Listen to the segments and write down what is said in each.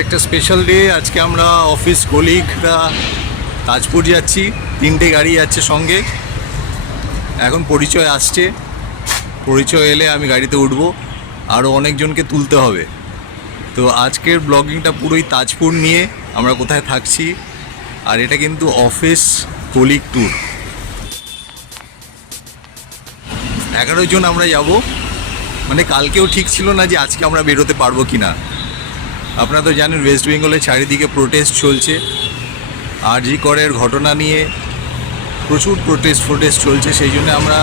একটা special day. আজকে আমরা অফিস কলিগরা তাজপুর যাচ্ছি, 3টে গাড়ি যাচ্ছে সঙ্গে। এখন পরিচয় আসছে, পরিচয় এলে আমি গাড়িতে উঠবো, আরও অনেকজনকে তুলতে হবে। তো আজকের ব্লগিংটা পুরোই তাজপুর নিয়ে, আমরা কোথায় থাকছি। আর এটা কিন্তু অফিস কলিগ ট্যুর। 11 জন আমরা যাব, মানে কালকেও ঠিক ছিল না যে আজকে আমরা বেরোতে পারবো কি না। আপনারা তো জানেন ওয়েস্ট বেঙ্গলের চারিদিকে প্রোটেস্ট চলছে, আরজি করের ঘটনা নিয়ে প্রচুর প্রোটেস্ট চলছে। সেই জন্য আমরা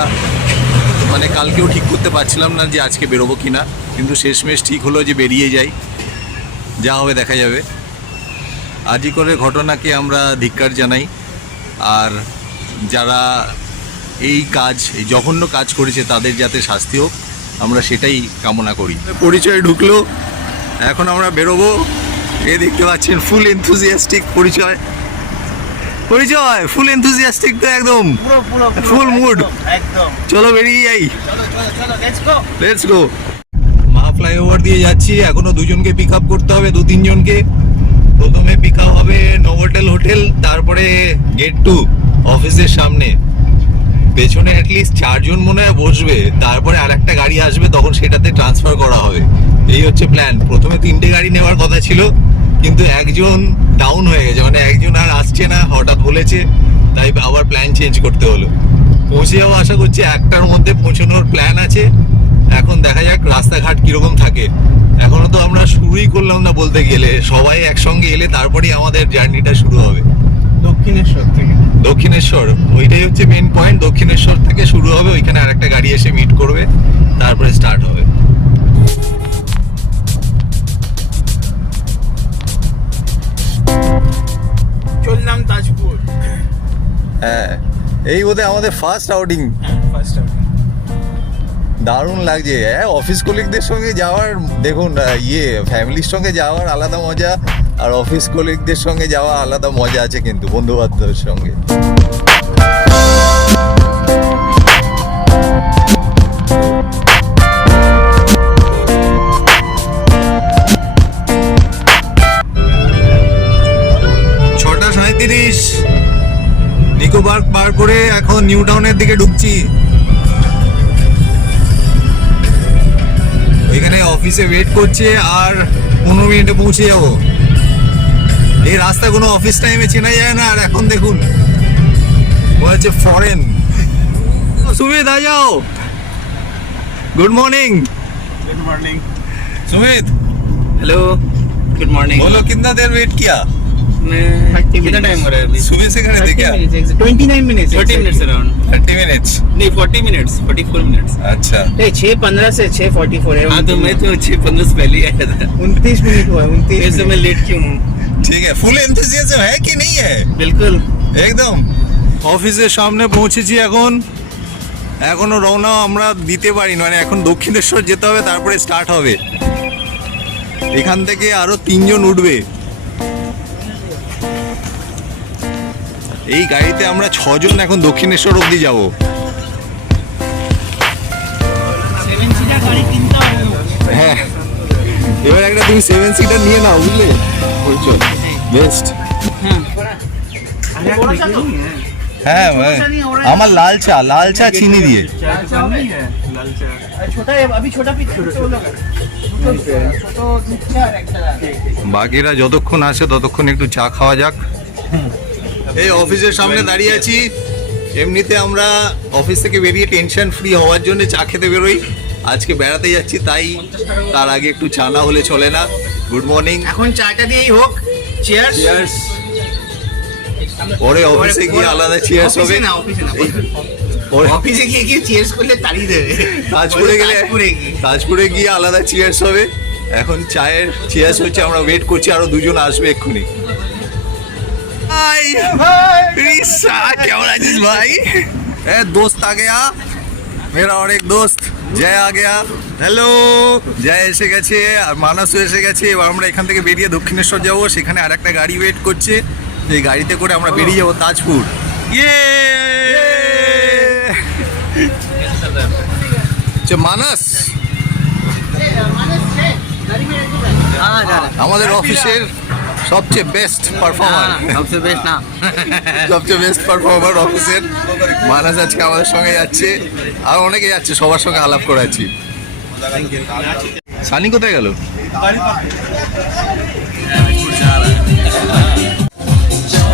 মানে কালকেও ঠিক করতে পারছিলাম না যে আজকে বেরোবো কি না, কিন্তু শেষমেশ ঠিক হলো যে বেরিয়ে যাই, যা হবে দেখা যাবে। আরজি করের ঘটনাকে আমরা ধিক্কার জানাই, আর যারা এই জঘন্য কাজ করেছে তাদের যাতে শাস্তি হোক, আমরা সেটাই কামনা করি। পরিচয় ঢুকলো, এখন আমরা বেরোবো। এ দেখতে পাচ্ছেন ফুল এনথুজিয়াস্টিক পরিচয়, ফুল এনথুজিয়াস্টিক, তো একদম ফুল মুড। চলো বেরিয়ে যাই, লেটস গো। মহা ফ্লাইওভার দিয়ে যাচ্ছি, এখনো দুজনকে পিক আপ করতে হবে, 2-3 জনকে। প্রথমে পিক আপ হবে নোভোটেল হোটেল, তারপরে গেট 2 অফিসের সামনে। পেছনে অ্যাটলিস্ট 4 জন মনে হয় বসবে, তারপরে আর একটা গাড়ি আসবে, তখন সেটাতে ট্রান্সফার করা হবে। এই হচ্ছে প্ল্যান। প্রথমে 3টে গাড়ি নেওয়ার কথা ছিল, কিন্তু একজন ডাউন হয়ে গেছে, মানে একজন আর আসছে না, হঠাৎ বলেছে, তাই আবার প্ল্যান চেঞ্জ করতে হলো। পৌঁছে যাবো আশা করছি 1টার মধ্যে পৌঁছানোর প্ল্যান আছে। এখন দেখা যাক রাস্তাঘাট কিরকম থাকে। এখনো তো আমরা শুরুই করলাম না বলতে গেলে, সবাই একসঙ্গে এলে তারপরেই আমাদের জার্নিটা শুরু হবে। দক্ষিণেশ্বর ওইটাই হচ্ছে মেন পয়েন্ট। দক্ষিণেশ্বর থেকে শুরু হবে, ওইখানে আরেকটা গাড়ি এসে মিট করবে, তারপরে স্টার্ট হবে। চললাম তাজপুর। হ্যাঁ, এই বোধহয় আমাদের ফার্স্ট আউটিং। দারুণ লাগছে। হ্যাঁ, অফিস কলিগদের সঙ্গে যাওয়ার, দেখুন ফ্যামিলির সঙ্গে যাওয়ার আলাদা মজা, আর অফিস কলিগদের সঙ্গে যাওয়া আলাদা মজা আছে কিন্তু বন্ধু বান্ধবের সঙ্গে। নিকো পার্ক পার করে এখন নিউ টাউনের দিকে ঢুকছি। এখানে অফিসে ওয়েট করছে, আর 15 মিনিটে পৌঁছে যাবো। এই রাস্তা কোনো অফিস টাইমে চেনা যায় না, আর এখন দেখুন হচ্ছে ফরেন। সুমিত आ जाओ। Good morning. Sumit hello, good morning. बोलो कितना देर वेट किया? कितना टाइम हो रहा है अभी? सुबह से खड़े थे क्या? 29 मिनट्स 30 मिनट्स अराउंड। 30 मिनट्स नहीं, 40 मिनट्स 44 मिनट्स। अच्छा, 6:15 से 6:44 है। हाँ, तो मैं तो 6:15 से पहले ही आया था। 29 मिनट हुआ है। 29 वैसे मैं लेट क्यों हूँ? ठीक है। फुल एंथुसियाज्म है कि नहीं है? बिल्कुल একদম। অফিসের সামনে পৌঁছেছি, এখনো রওনা আমরা দিতে পারি, মানে এখন দক্ষিণেশ্বর যেতে হবে, তারপরে স্টার্ট হবে। এখান থেকে আরো 3 জন উঠবে। এই গাড়িতে আমরা 6 জন এখন দক্ষিণেশ্বর অবধি যাব। 7 সিটার গাড়ি কিনতে হবে। হ্যাঁ, এবার একটা তুমি 7 সিটার নিয়ে নাও, বুঝলে? বলছো বেস্ট। হ্যাঁ, আমার লাল চা চিনি দিয়ে। বাকিরা যতক্ষণ আসে ততক্ষণ একটু চা খাওয়া যাক। এই অফিসের সামনে দাঁড়িয়ে আছি। এমনিতে আমরা অফিস থেকে বেরিয়ে টেনশন ফ্রি হওয়ার জন্য চা খেতে বেরোই। আজকে বেড়াতে যাচ্ছি, তাই তার আগে একটু চা না হলে চলে না। Good morning. এখন চাটা দিয়েই হোক। চিয়ার্স। চিয়ার্স। পরে অফিসে গিয়ে আলাদা চিয়ার্স হবে। অফিসে গিয়ে কি চিয়ার্স করলে তাড়িয়ে দেবে। তাজপুরে গিয়ে আলাদা চিয়ার্স হবে। এখন চায়ের চিয়ার্স হচ্ছে, আমরা ওয়েট করছি, আরো 2 জন আসবে এক্ষুনি। কেমন আছিস ভাই? दोस्त आ गया, मेरा और एक दोस्त জয় आ गया। হ্যালো, জয় এসে গেছে, আর মানসও এসে গেছে। এবার আমরা এখান থেকে বেরিয়ে দক্ষিণেশ্বর যাবো, সেখানে আর একটা গাড়ি ওয়েট করছে। এই গাড়িতে করে আমরা বেরিয়ে যাবো তাজপুর। মানস আমাদের অফিসের সবচেয়ে বেস্ট পারফর্মার, सबसे बेस्ट ना সবচেয়ে বেস্ট পারফর্মার অফিসের মানাস আজকে আমাদের সঙ্গে যাচ্ছে, আর অনেকে যাচ্ছে, সবার সঙ্গে আলাপ করাচ্ছি। সানি কোথায় গেল?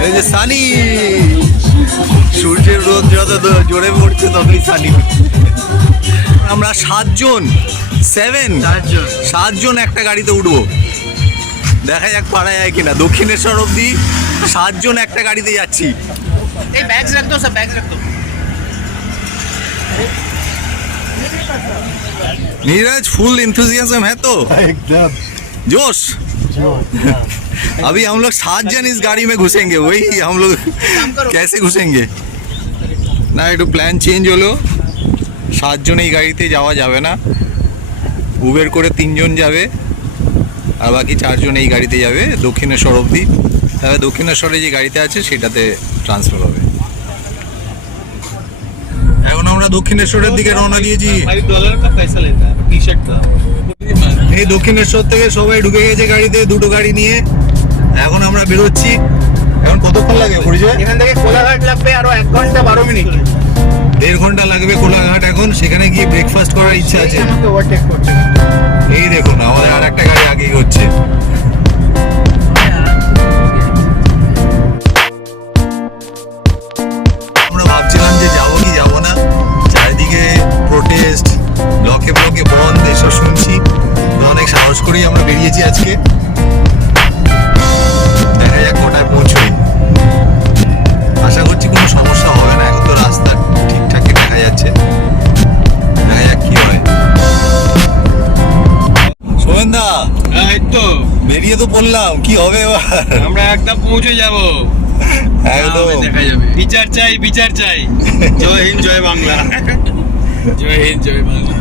এই যে সানি, সূর্যের রোদ যত জোরে পড়ছে ততই সানি। আমরা 7জন একটা গাড়িতে উঠবো, দেখা যাক পারা যায় কিনা। দক্ষিণেশ্বর অব্দি 7জন একটা গাড়িতে যাচ্ছি। এই ব্যাগস রাখ দো, সব ব্যাগস রাখ দো। नीरज फुल इंथुजियाज्म है तो एकदम जोश। अभी हम लोग 7 जन इस गाड़ी में घुसेंगे, वही हम लोग कैसे घुसेंगे না, একটু প্ল্যান চেঞ্জ হলো। 7 জন এই গাড়িতে যাওয়া যাবে না, উবের করে 3 জন যাবে, আর বাকি 4 জন এই গাড়িতে যাবে দক্ষিণেশ্বর অবধি। তাহলে দক্ষিণেশ্বরে যে গাড়িতে আছে সেটাতে ট্রান্সফার হবে। এখন আমরা দক্ষিণেশ্বরের দিকে রওনা দিয়েছি। $5 का पैसा लेता है टी-शर्ट का। এই দক্ষিণেশ্বর থেকে সবাই ঢুকে গেছে গাড়িতে, দুটো গাড়ি নিয়ে। এখন আমরা বেরোচ্ছি। এখন কতক্ষণ লাগে পরিচয়? এখান থেকে কোলাঘাট লাগবে আরো 1 ঘন্টা 12 মিনিট। 1.5 ঘন্টা লাগবে কোলাঘাট। এখন সেখানে গিয়ে ব্রেকফাস্ট করার ইচ্ছা আছে। আমাকে ওভারটেক করছে। এই দেখুন আমাদের আর একটা গাড়ি আগেই হচ্ছে। আমরা ভাবছিলাম যে যাবো কি যাবো না, চারিদিকে প্রোটেস্ট, ব্লকে ব্লকে বন্ধ, এসব শুনছি, তো অনেক সাহস করেই আমরা বেরিয়েছি আজকে। দেখা যাক কোটায় পৌঁছই। আশা করছি কোনো সমস্যা হবে না, এখন তো রাস্তা ঠিকঠাকই দেখা যাচ্ছে। দেখা যাক কি হয়। সোহেনদা, এই তো বেরিয়ে তো পড়লাম, কি হবে এবার? আমরা একদম পৌঁছে যাব। একদম দেখা যাবে। বিচার চাই, বিচার চাই। জয় হিন্দ, জয় বাংলা। জয় হিন্দ, জয় বাংলা।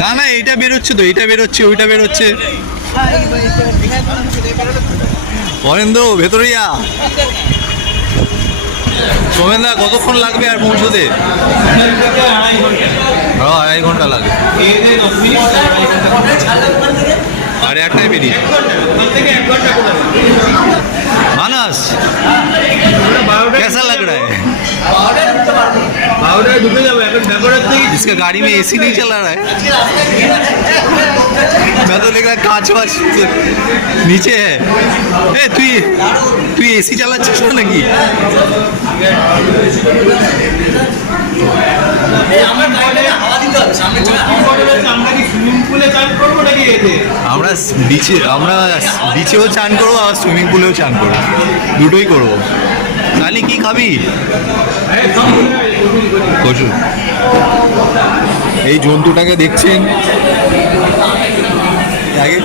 না না, এটা বেরোচ্ছে তো, এটা বেরোচ্ছে, ওইটা বেরোচ্ছে। অরেন্দ্র ভেতরিয়া, সোমেনদা কতক্ষণ লাগবে আর পৌঁছতে? 2.5 ঘন্টা লাগে। साढ़े 8টায় বেরিয়ে मानस कैसा लग रहा है? इसका गाड़ी में एसी नहीं चला रहा है। मैं तो लेकर कांच वाच नीचे है। ए तू एसी চালাচ্ছিস না নাকি? আমরা বিচেও চান করবো আর সুইমিং পুলেও চান করবো, দুটোই করবো। নালি কি খাবি? কচু। এই জন্তুটাকে দেখছেন, আগে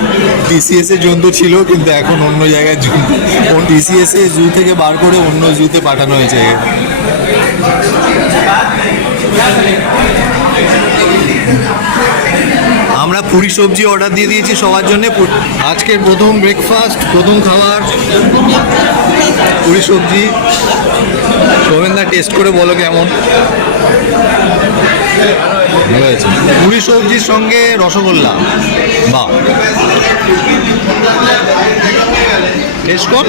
টিসিএস এর জন্তু ছিল কিন্তু এখন অন্য জায়গায় জন্তু, টিসিএস এ জু থেকে বার করে অন্য জুতে পাঠানো হয়েছে। আমরা পুরি সবজি অর্ডার দিয়ে দিয়েছি সবার জন্য। আজকের প্রথম ব্রেকফাস্ট, প্রথম খাবার পুরি সবজি। সোমেনদা টেস্ট করে বলো কেমন ভালো হয়েছে। পুরি সবজির সঙ্গে রসগোল্লা, বাহ, টেস্ট কর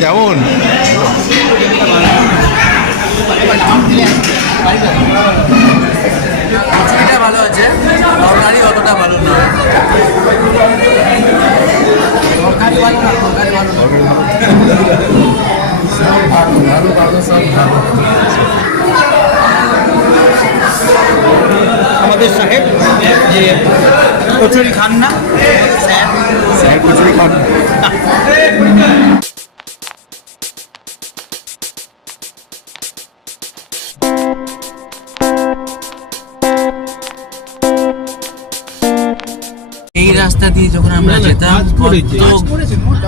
কেমন। খিচুড়িটা ভালো আছে, তরকারি অতটা ভালো না। তরকারি ভালো না, তরকারি ভালো না। সব ভালো, ভালো ভালো সব ভালো। আমাদের সাহেব যে কচুরি খান না, স্যার কচুরি খান না। এই রাস্তা দিয়ে যখন আমরা যেতাম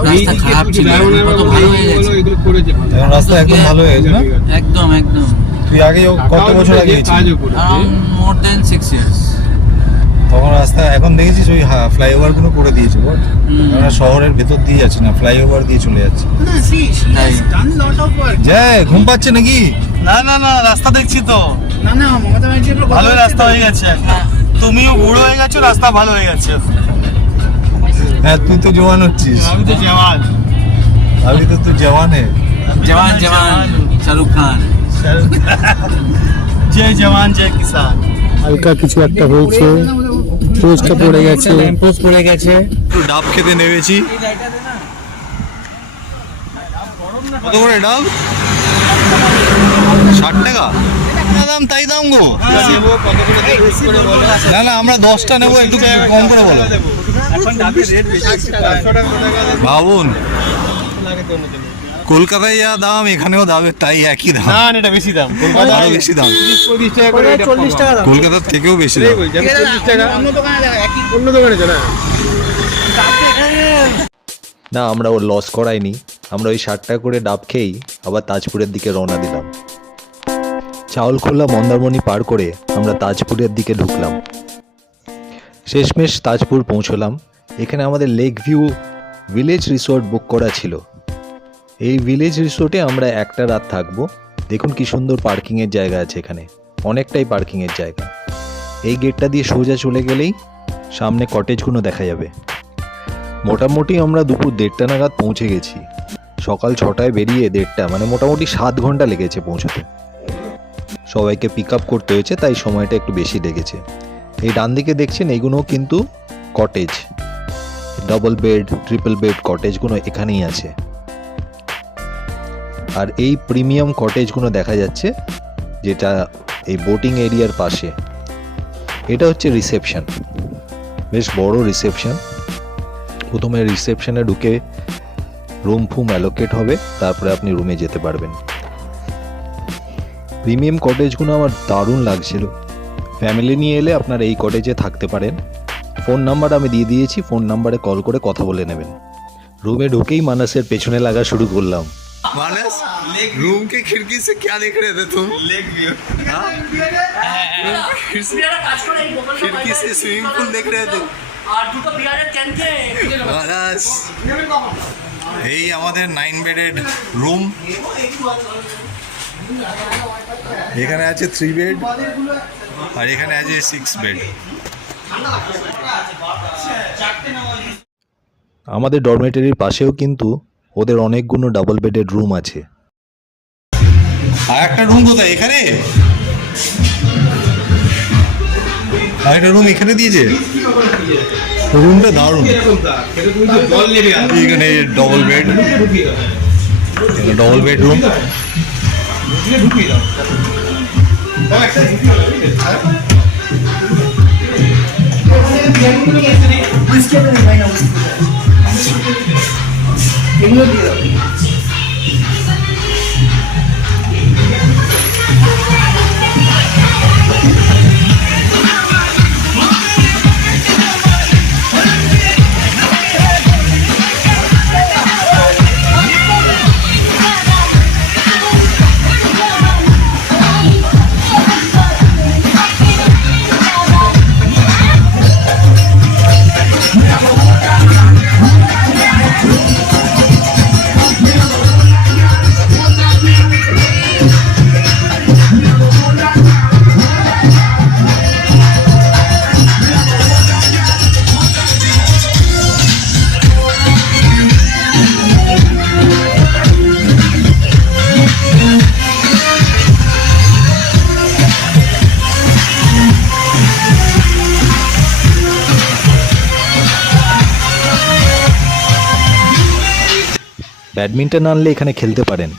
রাস্তা খারাপ ছিল, কত ভালো হয়ে গেছে। রাস্তা একদম ভালো হয়ে গেছে না? একদম একদম। তুই আগে কত বছর আগে গেছিস? Around more than 6 years. তখন রাস্তা এখন দেখেছিস ওই ফ্লাইওভার গুলো করে দিয়েছে বল, আমরা শহরের ভেতর দিয়ে যাচ্ছি না, ফ্লাইওভার দিয়ে চলে যাচ্ছে। জয় ঘুম পাচ্ছে নাকি? না না না, রাস্তা দেখছি তো। না না, মমতা ব্যানার্জি ভালো রাস্তা হয়ে গেছে। তুমিও বুড়ো হয়ে গেছো, রাস্তা ভালো হয়ে গেছে। হ্যাঁ তুই তো জওয়ান হচ্ছিস। আমি তো জওয়ান। अभी तो तू जवान है। जवान जवान शाहरुख खान। जय जवान जय किसान। হালকা কিছু একটা হয়েছে, পোস্টটা পড়ে গেছে, পোস্ট পড়ে গেছে। একটু ডাব খেতে নেমেছি। কত করে ডাব? 60 টাকা। যা দাম তাই দাম গো। না না আমরা 10টা নেবো, একটু কম করে বলো। ভাবুন কলকাতায় যা দাম এখানেও দাম তাই একই দাম। না এটা বেশি দাম, আরো বেশি দাম, 40 টাকা দাম। কলকাতার থেকেও বেশি দাম। অন্য দোকানে চলে না আমরা ওর লস করাইনি, আমরা ওই 60 টাকা করে ডাব খেয়েই আবার তাজপুরের দিকে রওনা দিলাম। চাউলখোলা মন্দারমণি পার করে আমরা তাজপুরের দিকে ঢুকলাম। শেষমেশ তাজপুর পৌঁছলাম। এখানে আমাদের lake view village resort book করা ছিল। এই ভিলেজ রিসোর্টে আমরা একটা রাত থাকবো। দেখুন কি সুন্দর পার্কিংয়ের জায়গা আছে এখানে, অনেকটাই পার্কিংয়ের জায়গা। এই গেটটা দিয়ে সোজা চলে গেলেই সামনে কটেজগুলো দেখা যাবে। মোটামুটি আমরা দুপুর 1:30 নাগাদ পৌঁছে গেছি। সকাল 6টায় বেরিয়ে 1:30 মানে মোটামুটি 7 ঘন্টা লেগেছে পৌঁছতে। সবাইকে পিক আপ করতে হয়েছে তাই সময়টা একটু বেশি লেগেছে। এই ডান দিকে দেখছেন এইগুলো কিন্তু cottage, double bed triple bed কটেজগুলো এখানেই আছে। আর এই প্রিমিয়াম কটেজগুলো দেখা যাচ্ছে যেটা এই বোটিং এরিয়ার পাশে, এটা হচ্ছে রিসেপশন, বেশ বড় রিসেপশন। প্রথমে রিসেপশনে ঢুকে রুম ফুম অ্যালোকেট হবে, তারপরে আপনি রুমে যেতে পারবেন। প্রিমিয়াম কটেজগুলো আমার দারুণ লাগছিল। ফ্যামিলি নিয়ে এলে আপনারা এই কটেজে থাকতে পারেন। ফোন নাম্বার আমি দিয়ে দিয়েছি, ফোন নাম্বারে কল করে কথা বলে নেবেন। রুমে ঢুকেই মানসের পেছনে লাগা শুরু করলাম। मानस रूम की खिड़की से क्या देख रहे थे तुम? Lake view. खिड़की से स्विमिंग पूल देख रहे थे मानस। এই আমাদের 9 বেডেড রুম, এখানে আছে 3 বেড আর এখানে আছে 6 বেড। আমাদের ডরমেটরির পাশেও কিন্তু ওদের অনেকগুলো ডাবল বেডেড রুম আছে। আর একটা রুম কোথায়? এখানে আর একটা রুম এখানে দিয়েছে। রুমটা দারুণ, এখানে double bed, double bed room. Badminton আনলে এখানে খেলতে পারেন।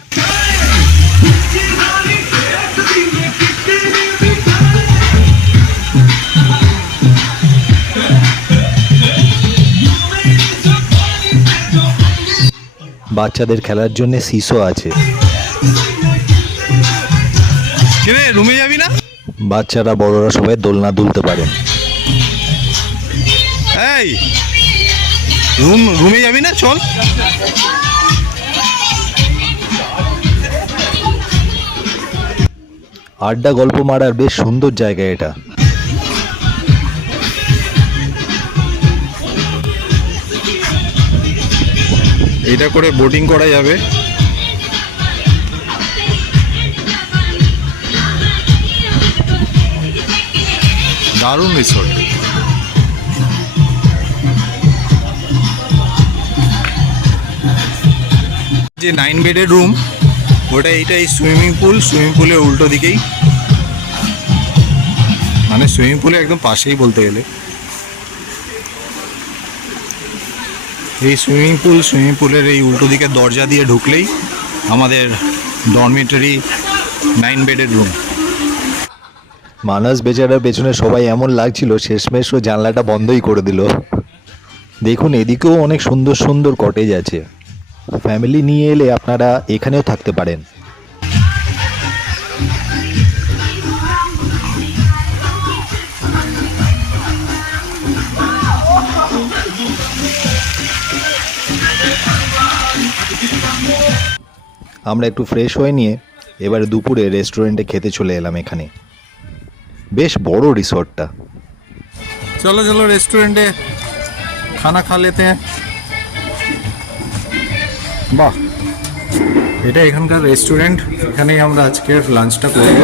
বাচ্চাদের খেলার জন্য সিসো আছে। রুমে যাবি না? বাচ্চারা বড়রা সবাই দোলনা দুলতে পারেন। এই রুমে যাবি না? চল। আড্ডা গল্প মারার বেশ সুন্দর জায়গা এটা। এটা করে বোটিং করা যাবে। দারুণ রিসোর্ট। যে 9 বেডের রুম ওটা, এইটাই সুইমিং পুলের উল্টো দিকেই, মানে সুইমিং পুলের একদম পাশেই বলতে গেলে। এই সুইমিং পুলের এই উল্টো দিকের দরজা দিয়ে ঢুকলেই আমাদের ডরমিটরি 9 বেডের রুম। মানস বেচারার পেছনে সবাই এমন লাগছিল শেষমেশ ও জানলাটা বন্ধই করে দিল। দেখুন এদিকেও অনেক সুন্দর সুন্দর কটেজ আছে, ফ্যামিলি নিয়ে এলে আপনারা এখানেও থাকতে পারেন। আমরা একটু ফ্রেশ হয়ে নিয়ে এবারে দুপুরে রেস্টুরেন্টে খেতে চলে এলাম। এখানে বেশ বড় রিসর্টটা। চলো চলো রেস্টুরেন্টে খানা খা লেতে হ্যাঁ। বাহ, এটা এখানকার রেস্টুরেন্ট, এখানেই আমরা আজকের লাঞ্চটা করব।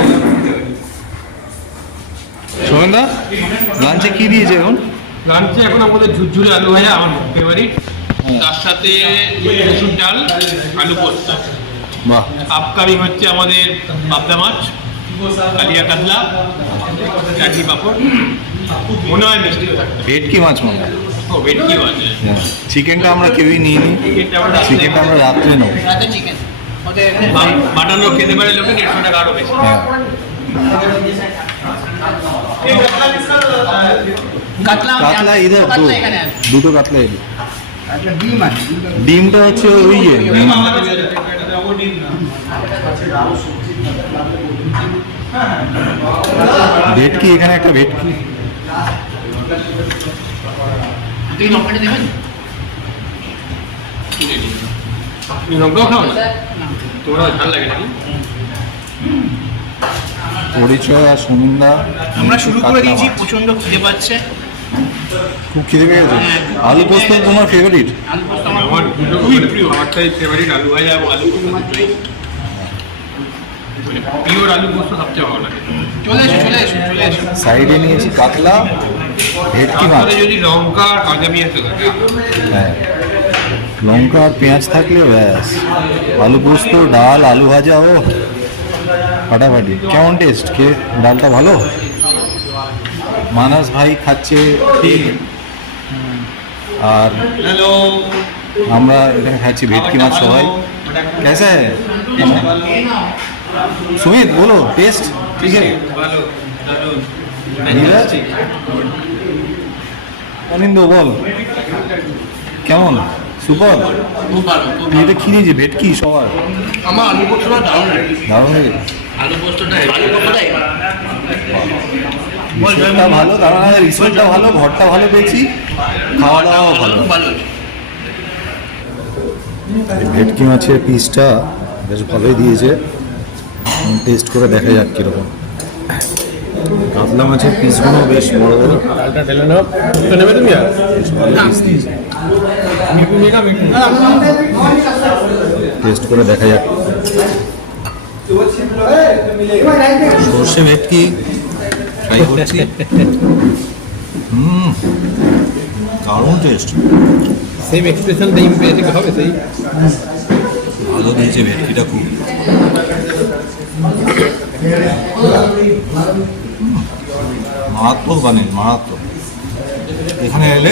সোমেনদা, লাঞ্চে কি দিয়েছে এখন? লাঞ্চে এখন আমাদের ঝুরঝুরে আলু ভাজা আমার ফেভারিট, তার সাথে মসুর ডাল, আলু পোস্ত। বাহ, আপকামিং হচ্ছে আমাদের পাবদা মাছ, কালিয়া কাতলা, চাটনি পাঁপড়, মনে হয় মিষ্টি থাকবে। ভেটকি মাছ মনে হয়। ও ভেটকি মাছ, চিকেনটা আমরা কেউই নিইনি, চিকেনটা আমরা রাত্রে নেব। মাটনও খেতে পারে লোকে, 150 টাকা আরও বেশি। হ্যাঁ, কাতলা ইধার দুটো কাতলা এলো। ডিমটা হচ্ছে ওই ভেটকি, এখানে একটা ভেটকি। লঙ্কাও খাও না তোমরা, ঝাল লাগে নাকি? পরিচয় আর সুমিন্দা আমরা শুরু করে দিয়েছি, প্রচন্ড খিদে পাচ্ছে। খুব খিদে পেয়ে গেছে। আলু পোস্ত তোমার ফেভারিট? আমার দুটো খুবই প্রিয়, আমারটাই ফেভারিট আলু ভাজা এবং আলু পোস্ত। পিওর আলু পোস্ত সবচেয়ে ভালো লাগে। চলে এসো চলে এসো চলে এসো। সাইডে নিয়েছি কাতলা, ভেটকি মাছ। তাহলে যদি লঙ্কা আর কাঁচা পেঁয়াজ থাকে, হ্যাঁ, লঙ্কা আর পেঁয়াজ থাকলে ব্যাস, আলু পোস্ত, ডাল, আলু ভাজা, ও ফাটাফাটি। কেমন টেস্ট? কে ডালটা ভালো? মানস ভাই খাচ্ছে ঠিক, আর হ্যালো আমরা এখানে খাচ্ছি ভেটকি মাছ সবাই। कैसा है सुमित? बोलो टेस्ट ठीक है? ভালো দারুণ। নীরজ, অনিন্দ বল কেমন? সুপার। খুব ভালো। এটা কি নিয়েছে? ভেটকি সবার আমার আলু পোস্তটা দারুণ লাগে। দারুণ লাগে। আলু পোস্তটা রিসোর্টটা ভালো, দারুণ লাগে। রিসোর্টটা ভালো, ঘরটা ভালো পেয়েছি, খাওয়া দাওয়া ভালো। ভালো। ভেটকি মাছের পিসটা বেশ ভালোই দিয়েছে, টেস্ট করে দেখা যাক কীরকম। কাতলা মাছের পিসগুলো বেশ বড় বড়, ডালটা ঢেলে নাও, তো নেবে তুমি আর বেশ ভালো পিস দিয়েছে। টেস্ট করে দেখা যাক। সর্ষে ভেটকি ট্রাই করছি। দারুণ টেস্ট, সেম এক্সপ্রেশন দেই পেয়েছে হবে সেই ভালো দিয়েছে ভেটকিটা খুব। মারাত্মক বানিয়ে, মারাত্মক। এখানে এলে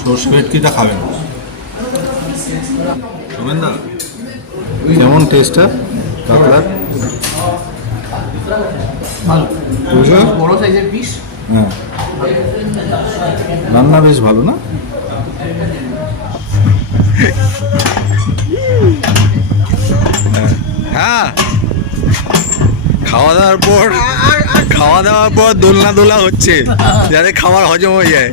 সর্ষে ভেটকিটা খাবেন। সোমেনদা, কেমন টেস্টটা কাতলার? বড় সাইজের পিস। হ্যাঁ, রান্না বেশ ভালো না? হ্যাঁ, খাওয়া দাওয়ার পর দোলনা হচ্ছে যাতে খাবার হজম হয়ে যায়।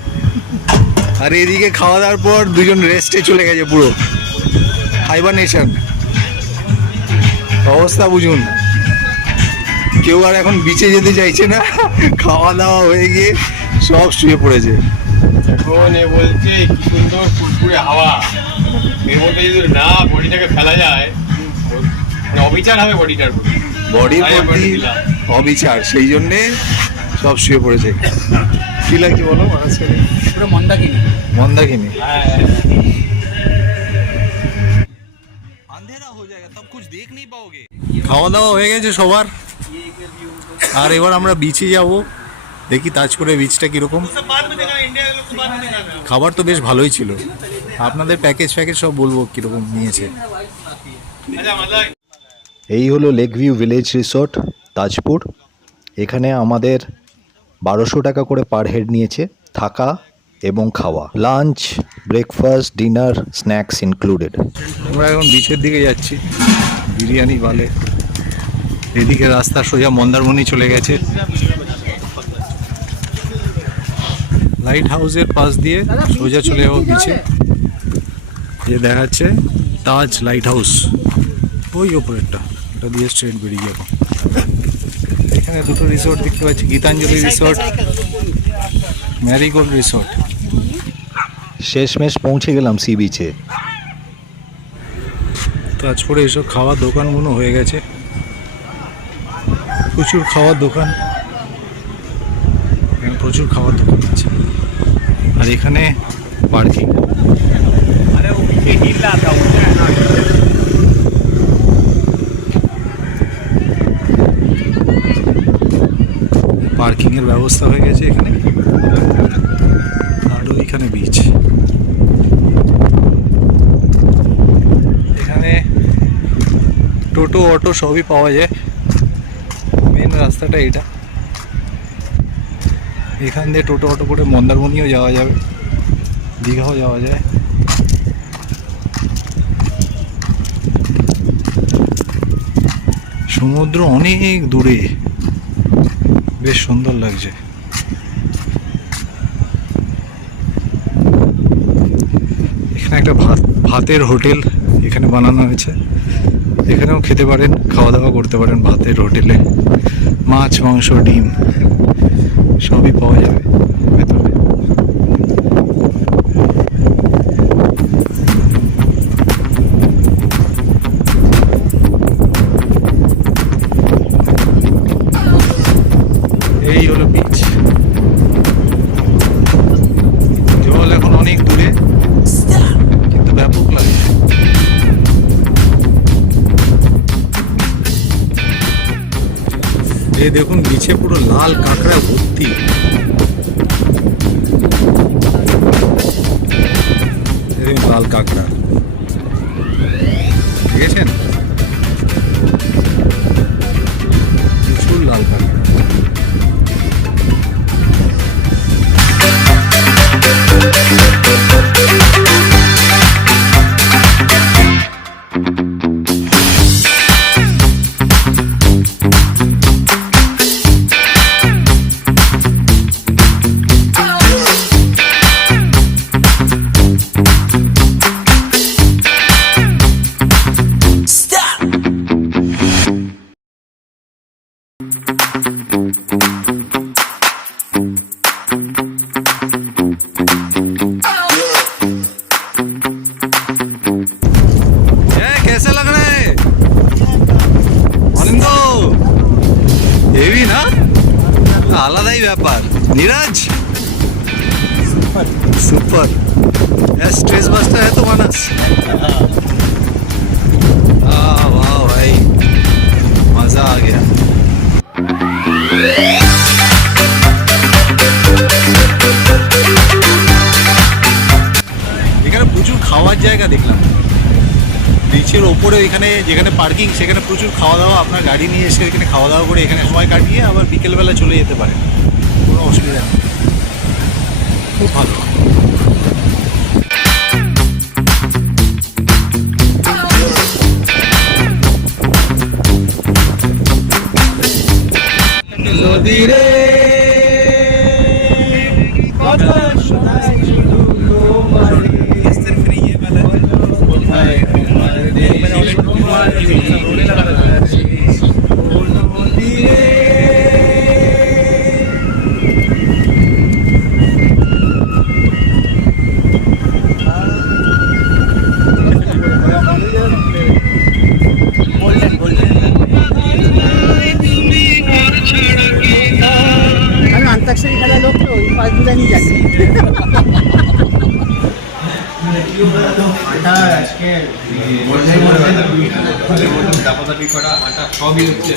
আর এদিকে খাওয়া দাওয়ার পর দুজন রেস্টে চলে গেছে, পুরো হাইবারনেশন অবস্থা বুঝুন। কেউ আর এখন বিচে যেতে চাইছে না, খাওয়া দাওয়া হয়ে গিয়ে সব শুয়ে পড়েছে। এখন এ বলছে কি সুন্দর ফুরফুরে হাওয়া, এর মধ্যে যদি না বডিটাকে ফেলা যায় মানে অবিচার হবে বডিটার প্রতি। বডির তাই আমরা প্রতি দিলাম। অবিচার, সেই জন্যে সব শুয়ে পড়েছে। কি লাগছে বলো মানুষকে? পুরো মন্দাকিনী। মন্দাকিনী। খাওয়া দাওয়া হয়ে গেছে সবার, আর এবার আমরা বিচে যাব, দেখি তাজপুরে বিচটা কিরকম। খাবার তো বেশ ভালোই ছিল, আপনাদের প্যাকেজ সব বলবো কিরকম নিয়েছে। এই হলো lake view village resort Tajpur. এখানে আমাদের 1200 টাকা করে পার হেড নিয়েছে, থাকা এবং খাওয়া, lunch, breakfast, dinner, snacks included. আমরা এখন বিচের দিকে যাচ্ছি, বিরিয়ানি বালে। এদিকে রাস্তা সোজা মন্দারমণি চলে গেছে, লাইট হাউসের পাশ দিয়ে সোজা চলে যাবো বিচে। যে দেখাচ্ছে তাজ লাইট হাউস, ওই ওপরেরটা, এটা দিয়ে স্ট্রেট বেরিয়ে যাবো। এখানে দুটো রিসোর্ট দেখতে পাচ্ছি, গীতাঞ্জলি রিসোর্ট, ম্যারিগোল্ড রিসোর্ট। শেষমেশ পৌঁছে গেলাম সি বিচে। তাজপুরে এসব খাওয়ার দোকানগুলো হয়ে গেছে, প্রচুর খাওয়ার দোকান, এখানে প্রচুর খাওয়ার দোকান আছে। আর এখানে পার্কিং। পার্কিং এর ব্যবস্থা হয়ে গেছে এখানে, আর ওইখানে বিচ। এখানে টোটো অটো সবই পাওয়া যায়, মেন রাস্তাটা এটা। এখান দিয়ে টোটো অটো করে মন্দারমণিও যাওয়া যাবে, দীঘাও যাওয়া যায়। সমুদ্র অনেক দূরে, বেশ সুন্দর লাগছে। এখানে একটা ভাতের হোটেল এখানে বানানো হয়েছে, এখানেও খেতে পারেন, খাওয়া দাওয়া করতে পারেন ভাতের হোটেলে। মাছ, মাংস, ডিম সবই পাওয়া যাবে ভেতরে। এই হলো বিচ। জল এখন অনেক দূরে, কিন্তু ব্যাপক লাগে। এই দেখুন বিচে পুরো লাল কাঁকড়া ভর্তি। লাল কাঁকড়া দেখেছেন, প্রচুর লাল কাঁকড়া। कैसे लग रहा है অনিন্দ? হেভি না, আলাদাই ব্যাপার। नीरज सुपर, स्ट्रेस बस्टर है तो मानस। वाह भाई, मजा आ गया। এখানে প্রচুর খাওয়ার জায়গা দেখলাম বিচের ওপরে। এখানে যেখানে পার্কিং সেখানে প্রচুর খাওয়া দাওয়া, আপনার গাড়ি নিয়ে এসে এখানে খাওয়া দাওয়া করে এখানে সময় কাটিয়ে আবার বিকেলবেলা চলে যেতে পারেন, কোনো অসুবিধা নেই, খুব ভালো। নদীরে আটা আজকে দাপাদাপি করা আটা সবই হচ্ছে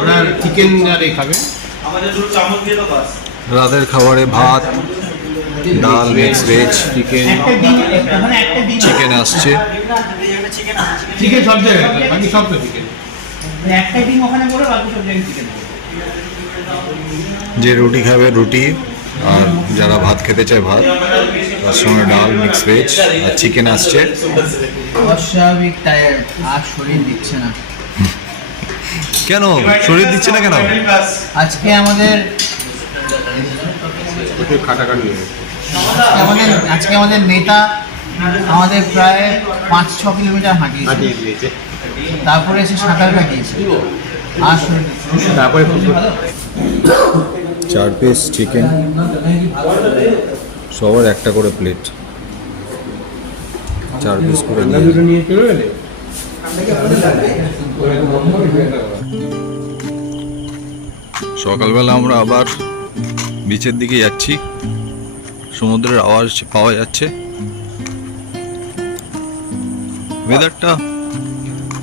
ওরা চিকেন আর এই খাবে। রাতের খাবারে ভাত, ডাল, মিক্স ভেজ, চিকেন চিকেন আসছে। চিকেন সব জায়গায় বাকি সব তো চিকেন। একটা ডিম ওখানে করে বাকি সব জায়গায় চিকেন। যে রুটি খাবে রুটি, আর যারা ভাত খেতে চায় ভাত, তার সঙ্গে ডাল, মিক্স ভেজ আর চিকেন আসছে। অস্বাভাবিক টায়ার্ড, আর শরীর দিচ্ছে না। কেন শরীর দিচ্ছে না কেন? আজকে আমাদের খাটাখাটি আজকে আমাদের নেতা আমাদের প্রায় 5-6 কিলোমিটার হাঁটিয়েছে, দিয়েছে। তারপরে এসে সাঁতার কাটিয়েছে, আর শরীর দিচ্ছে না। তারপরে 4 পিস চিকেন, সবার একটা করে প্লেট, 4 পিস করে নিয়ে চলে গেলে সকালবেলা আমরা আবার বিচের দিকে যাচ্ছি। সমুদ্রের আওয়াজ পাওয়া যাচ্ছে। ওয়েদারটা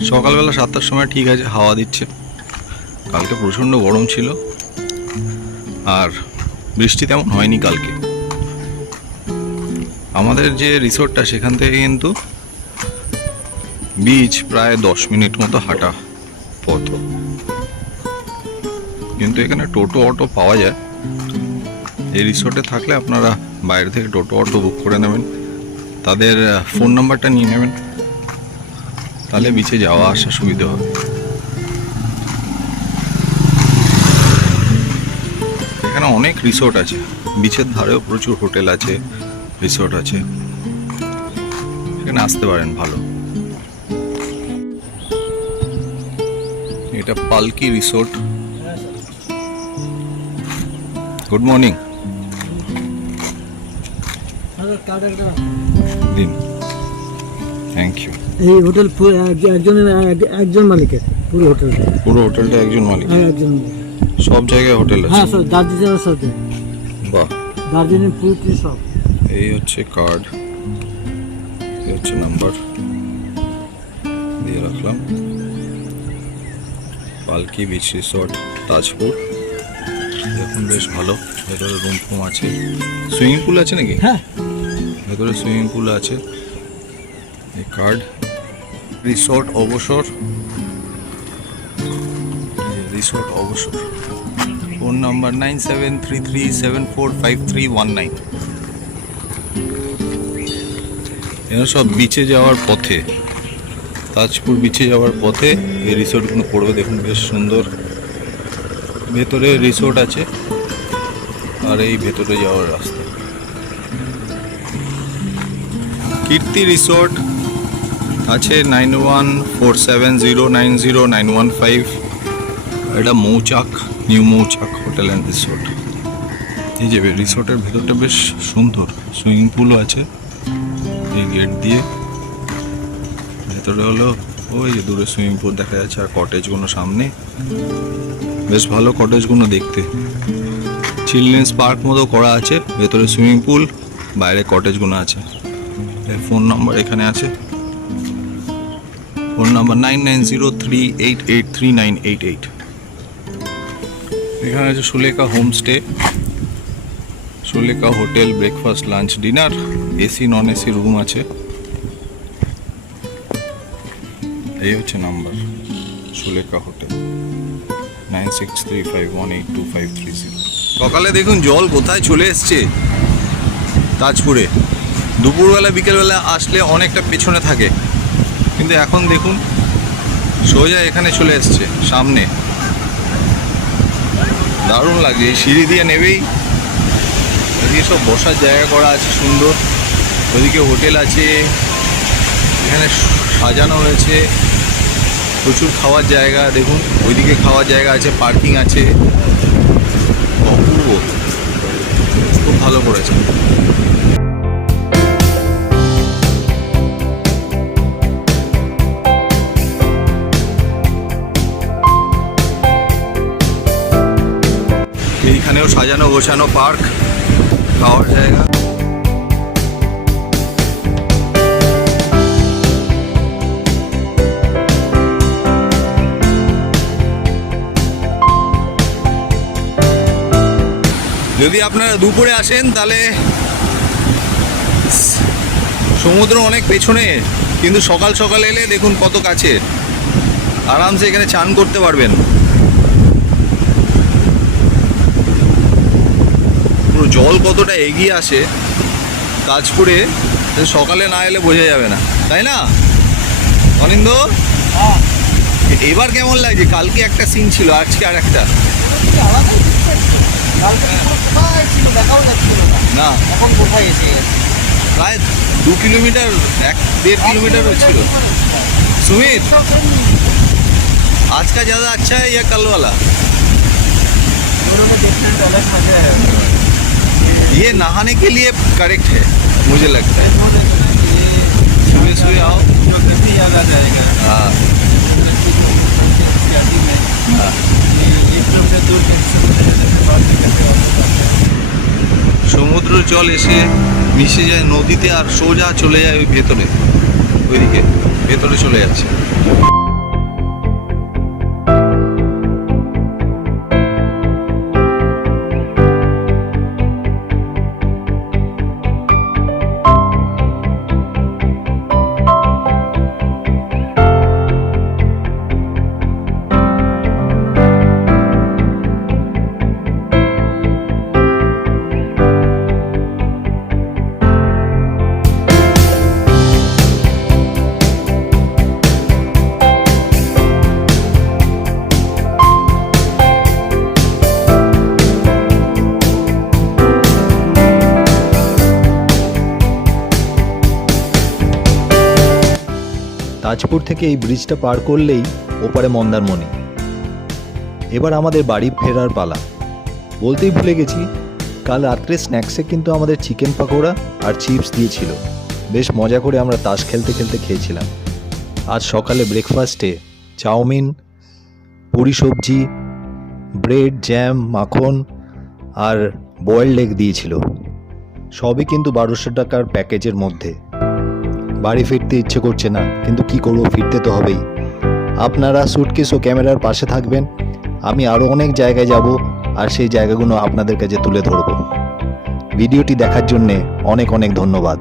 সকালবেলা 7টার সময় ঠিক আছে, হাওয়া দিচ্ছে। কালকে প্রচণ্ড গরম ছিল, আর বৃষ্টি তেমন হয়নি কালকে। আমাদের যে রিসোর্টটা সেখান থেকে কিন্তু বিচ প্রায় 10 মিনিট মতো হাঁটা পথ, কিন্তু এখানে টোটো অটো পাওয়া যায়। এই রিসোর্টে থাকলে আপনারা বাইরে থেকে টোটো অটো বুক করে নেবেন, তাদের ফোন নাম্বারটা নিয়ে নেবেন, তাহলে বিচে যাওয়া আসা সুবিধা হবে। এখানে অনেক রিসোর্ট আছে, বিচের ধারেও প্রচুর হোটেল আছে, রিসোর্ট আছে, এখানে আসতে পারেন ভালো। এটা পালকি রিসোর্ট। গুড মর্নিং দিন, থ্যাংক ইউ। এই হোটেল একজন মালিকের, পুরো হোটেলটা। পুরো হোটেলটা একজন মালিক? হ্যাঁ, একজন। সব জায়গায় হোটেল আছে? হ্যাঁ, সব দার্জিলিং সব। বাহ, দার্জিলিং পুরো সব। এই হচ্ছে কার্ড, এই হচ্ছে নাম্বার দিয়ে রাখলাম। পালকি বিচ রিসোর্ট, তাজপুর। দেখুন বেশ ভালো, ভেতরে রুম ফুম আছে, সুইমিং পুল আছে নাকি? হ্যাঁ, ভেতরে সুইমিং পুল আছে। এই কার্ড, রিসোর্ট অবসর, রিসোর্ট অবসর। Phone number 9733745319। এরা সব বিচে যাওয়ার পথে, তাজপুর বিচে যাওয়ার পথে এই রিসোর্টগুলো পড়বে। দেখুন বেশ সুন্দর, ভেতরে রিসোর্ট আছে আর এই ভেতরে যাওয়ার রাস্তা। কীর্তি রিসোর্ট আছে 9147090915। এটা মৌচাক, নিউ মৌচাক হোটেল অ্যান্ড রিসোর্ট। এই যে রিসোর্টের ভেতরটা বেশ সুন্দর, সুইমিং পুলও আছে এই গেট দিয়ে। ভেতরে হলো ওই যে দূরে সুইমিং পুল দেখা যাচ্ছে, আর কটেজগুলো সামনে। বেশ ভালো কটেজগুলো দেখতে, চিলড্রেন্স পার্ক মতো করা আছে, ভেতরে সুইমিং পুল, বাইরে কটেজগুলো আছে। এর ফোন নাম্বার এখানে আছে, ফোন নাম্বার 9903883988। এখানে আছে Sulekha homestay, Sulekha hotel, breakfast, lunch, dinner, AC non AC room আছে। এই হচ্ছে নাম্বার, সুলেখা হোটেল, 9635182530। সকালে দেখুন জল কোথায় চলে এসছে তাজপুরে। দুপুরবেলা বিকেলবেলা আসলে অনেকটা পেছনে থাকে, কিন্তু এখন দেখুন সোজা এখানে চলে এসছে সামনে। দারুণ লাগছে। এই সিঁড়ি দিয়ে নেবেই এদিকে সব বসার জায়গা করা আছে সুন্দর, ওদিকে হোটেল আছে, এখানে সাজানো হয়েছে, প্রচুর খাওয়ার জায়গা। দেখুন ওইদিকে খাওয়ার জায়গা আছে, পার্কিং আছে, অপূর্ব, খুব ভালো করেছে। এইখানেও সাজানো গোছানো পার্ক, খাওয়ার জায়গা। যদি আপনারা দুপুরে আসেন তাহলে সমুদ্র অনেক পেছনে, কিন্তু সকাল সকাল এলে দেখুন কত কাছে, আরামসে এখানে চান করতে পারবেন। পুরো জল কতটা এগিয়ে আসে তাজপুরে, সকালে না এলে বোঝা যাবে না, তাই না অনিন্দ? এবার কেমন লাগছে? কালকে একটা সিন ছিল, আজকে আর একটা না, এখন কোথায় এসে গেছে? প্রায় 2 কিলোমিটার 1.5 किलोमीटर ছিল। सुमित, आज का ज़्यादा अच्छा है या कल वाला? दोनों में डिफरेंट अलग मजा है। ये नहाने के लिए करेक्ट है मुझे लगता है। सुबह सुबह आओ, प्रकृति याद आ जाएगा। हाँ हाँ। एक तरफ से दूर के हिस्से में बात नहीं करते। সমুদ্র জল এসে মিশে যায় নদীতে আর সোজা চলে যায় ওই ভেতরে, ওইদিকে ভেতরে চলে যাচ্ছে। তাজপুর থেকে এই ব্রিজটা পার করলেই ওপারে মন্দারমণি। এবার আমাদের বাড়ি ফেরার পালা। বলতেই ভুলে গেছি, কাল রাত্রে স্ন্যাক্সে কিন্তু আমাদের চিকেন পাকোড়া আর চিপস দিয়েছিল। বেশ মজা করে আমরা তাস খেলতে খেলতে খেয়েছিলাম। আজ সকালে ব্রেকফাস্টে চাউমিন, পুরি সবজি, ব্রেড, জ্যাম, মাখন আর বয়েলড এগ দিয়েছিল। সবই কিন্তু 1200 টাকার প্যাকেজের মধ্যে। বাড়ি ফিরতে ইচ্ছে করছে না, কিন্তু কি করবো, ফিরতে তো হবেই। আপনারা সুটকেস ও ক্যামেরার পাশে থাকবেন, আমি আরও অনেক জায়গায় যাব আর সেই জায়গাগুলো আপনাদের কাছে তুলে ধরব। ভিডিওটি দেখার জন্যে অনেক অনেক ধন্যবাদ।